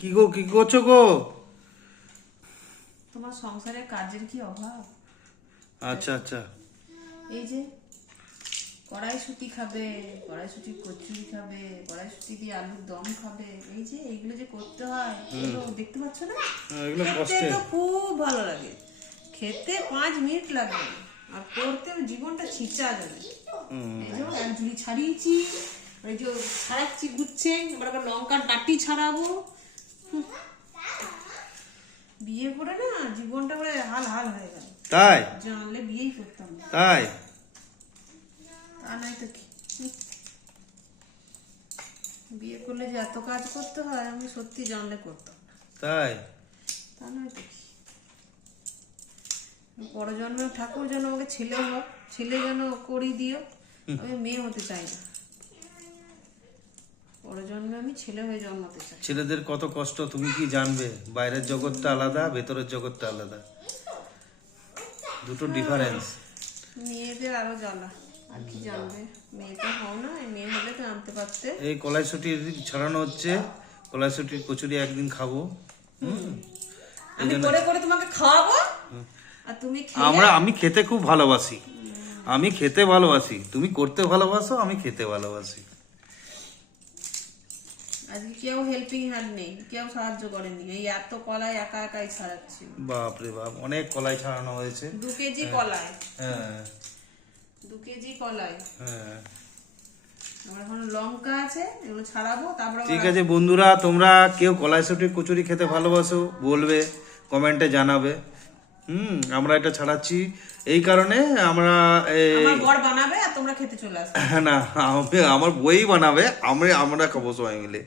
কি গো, কি করছো গো? তোমার সংসারে কাজের কি অভাব? আচ্ছা আচ্ছা। এই যে কড়াইশুঁটি খাবে, কড়াইশুঁটি কচুরি খাবে, কড়াইশুঁটি দিয়ে আলুর দম খাবে, এই যে এইগুলো যে করতে হয়, এগুলো দেখতে পাচ্ছ না? এগুলো খেতে কষ্টের। তো খুব ভালো লাগে, খেতে 5 মিনিট লাগে, আর করতে জীবনটা ছিঁচা যাবে। এই যে এক ঝুড়ি ছাড়িয়েছি, এই যে ছাড়াচ্ছি গুচ্ছে, এবার আবার লঙ্কার ডাটি ছাড়াবো। বিয়ে করে না জীবনটা করে হাল হাল হয়ে গেল। তাই? জানলে বিয়েই করতাম না। তাই? তা নাই তো কি, বিয়ে করলে যে এত কাজ করতে হয় আমি সত্যি জানলে করতাম না। তাই? তা নয় তো কি, পরজন্মের ঠাকুর যেন আমাকে ছেলে হোক, ছেলে যেন করি দিও, আমি মেয়ে হতে চাই না। পরজন্মে আমি ছেলে হয়ে জন্মাতে চাই। ছেলেদের কত কষ্ট তুমি কি জানবে? বাইরের জগৎটা আলাদা, ভেতরের জগৎটা আলাদা, দুটো ডিফারেন্স। মেয়েদের আরো জ্বালা, আর কি জানবে? মেয়ে তো হও না, এই মেয়ে হলে তো আনতে পারতে। এই কলাইশুঁটি ছাড়ানো হচ্ছে, কলাইশুঁটির কচুরি একদিন খাবো। আমি করে করে তোমাকে খাওয়াবো, আর তুমি খেয়ে আমি খেতে খুব ভালোবাসি, আমি খেতে ভালোবাসি, তুমি করতে ভালোবাসো, আমি খেতে ভালোবাসি। আজকে কেউ হেল্পিং হ্যান্ড নেই, কেউ সাহায্য করেনি, এই এত কলাই একা একাই ছাড়াচ্ছি। বাপরে বাপ, অনেক কলাই ছাড়ানো হয়েছে। 2 কেজি কলাই, হ্যাঁ 2 কেজি কলাই, হ্যাঁ। আমার এখন লঙ্কা আছে, এগুলো ছাড়াবো, তারপরে ঠিক আছে বন্ধুরা, তোমরা কেউ কলাইশুঁটির কচুরি খেতে ভালোবাসো বলবে, কমেন্টে জানাবে। আমরা এটা ছাড়াচ্ছি এই কারণে, আমরা আমার বর বানাবে আর তোমরা খেতে চলে আসবে। না, আমার বই বানাবে, আমরা খাবো সবাই মিলে।